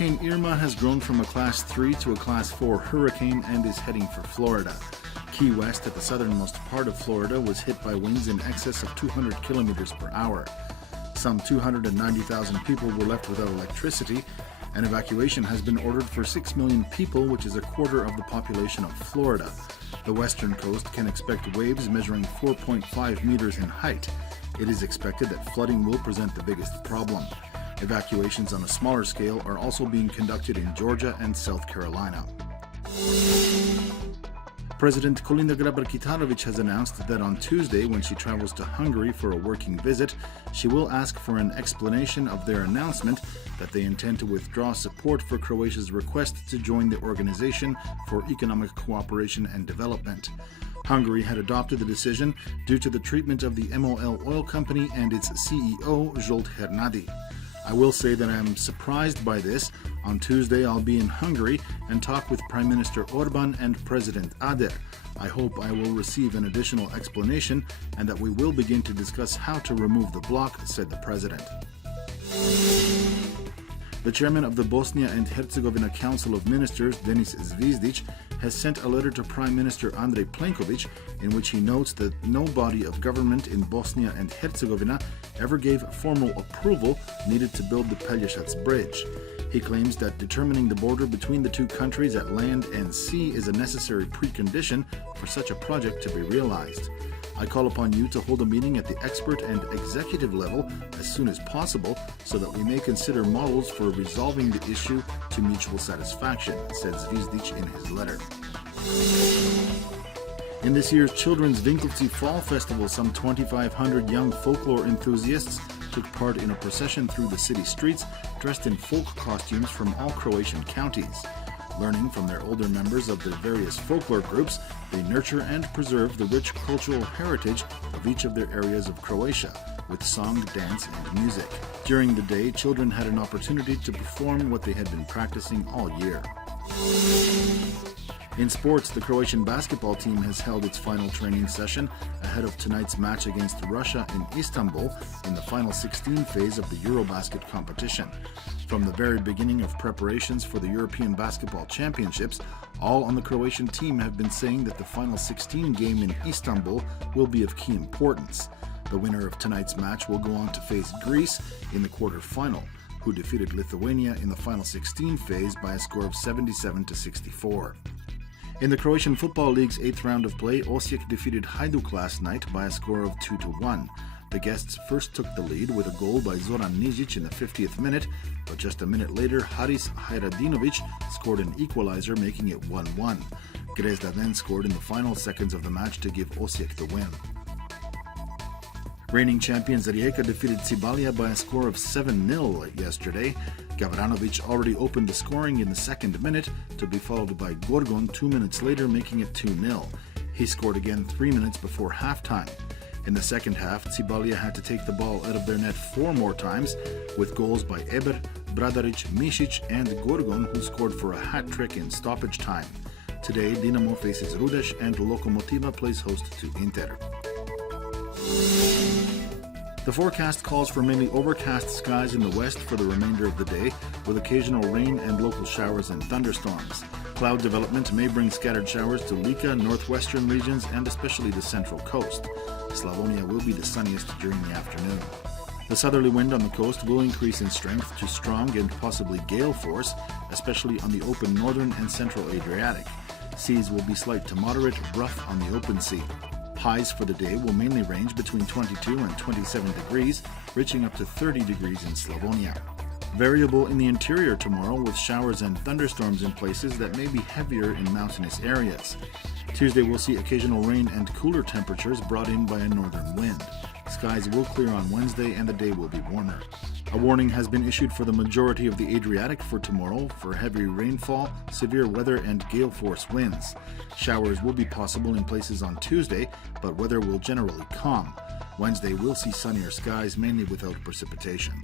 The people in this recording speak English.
Hurricane Irma has grown from a Class 3 to a Class 4 hurricane and is heading for Florida. Key West, at the southernmost part of Florida, was hit by winds in excess of 200 kilometers per hour. Some 290,000 people were left without electricity. An evacuation has been ordered for 6 million people, which is a quarter of the population of Florida. The western coast can expect waves measuring 4.5 meters in height. It is expected that flooding will present the biggest problem. Evacuations on a smaller scale are also being conducted in Georgia and South Carolina. President Kolinda Grabar-Kitarović has announced that on Tuesday, when she travels to Hungary for a working visit, she will ask for an explanation of their announcement that they intend to withdraw support for Croatia's request to join the Organization for Economic Cooperation and Development. Hungary had adopted the decision due to the treatment of the MOL oil company and its CEO, Zsolt Hernadi. I will say that I am surprised by this. On Tuesday, I'll be in Hungary and talk with Prime Minister Orban and President Ader. I hope I will receive an additional explanation and that we will begin to discuss how to remove the block, said the president. The chairman of the Bosnia and Herzegovina Council of Ministers, Denis Zvizdic, has sent a letter to Prime Minister Andrej Plenković in which he notes that no body of government in Bosnia and Herzegovina ever gave formal approval needed to build the Pelješac Bridge. He claims that determining the border between the two countries at land and sea is a necessary precondition for such a project to be realized. I call upon you to hold a meeting at the expert and executive level as soon as possible so that we may consider models for resolving the issue to mutual satisfaction, said Zvizdic in his letter. In this year's Children's Vinkovci Fall Festival, some 2,500 young folklore enthusiasts took part in a procession through the city streets dressed in folk costumes from all Croatian counties. Learning from their older members of the various folklore groups, they nurture and preserve the rich cultural heritage of each of their areas of Croatia, with song, dance, and music. During the day, children had an opportunity to perform what they had been practicing all year. In sports, the Croatian basketball team has held its final training session ahead of tonight's match against Russia in Istanbul in the final 16 phase of the Eurobasket competition. From the very beginning of preparations for the European Basketball Championships, all on the Croatian team have been saying that the final 16 game in Istanbul will be of key importance. The winner of tonight's match will go on to face Greece in the quarterfinal, who defeated Lithuania in the final 16 phase by a score of 77-64. In the Croatian Football League's 8th round of play, Osijek defeated Hajduk last night by a score of 2-1. The guests first took the lead with a goal by Zoran Nizic in the 50th minute, but just a minute later, Haris Hajradinovic scored an equalizer, making it 1-1. Grezda then scored in the final seconds of the match to give Osijek the win. Reigning champions Rijeka defeated Cibalia by a score of 7-0 yesterday. Gavranovic already opened the scoring in the second minute, to be followed by Gorgon 2 minutes later, making it 2-0. He scored again 3 minutes before halftime. In the second half, Cibalia had to take the ball out of their net 4 more times, with goals by Eber, Bradaric, Misic, and Gorgon, who scored for a hat-trick in stoppage time. Today, Dinamo faces Rudeš and Lokomotiva plays host to Inter. The forecast calls for mainly overcast skies in the west for the remainder of the day, with occasional rain and local showers and thunderstorms. Cloud development may bring scattered showers to Lika, northwestern regions, and especially the central coast. Slavonia will be the sunniest during the afternoon. The southerly wind on the coast will increase in strength to strong and possibly gale force, especially on the open northern and central Adriatic. Seas will be slight to moderate, rough on the open sea. Highs for the day will mainly range between 22 and 27 degrees, reaching up to 30 degrees in Slavonia. Variable in the interior tomorrow, with showers and thunderstorms in places that may be heavier in mountainous areas. Tuesday will see occasional rain and cooler temperatures brought in by a northern wind. Skies will clear on Wednesday and the day will be warmer. A warning has been issued for the majority of the Adriatic for tomorrow for heavy rainfall, severe weather, and gale force winds. Showers will be possible in places on Tuesday, but weather will generally calm. Wednesday will see sunnier skies, mainly without precipitation.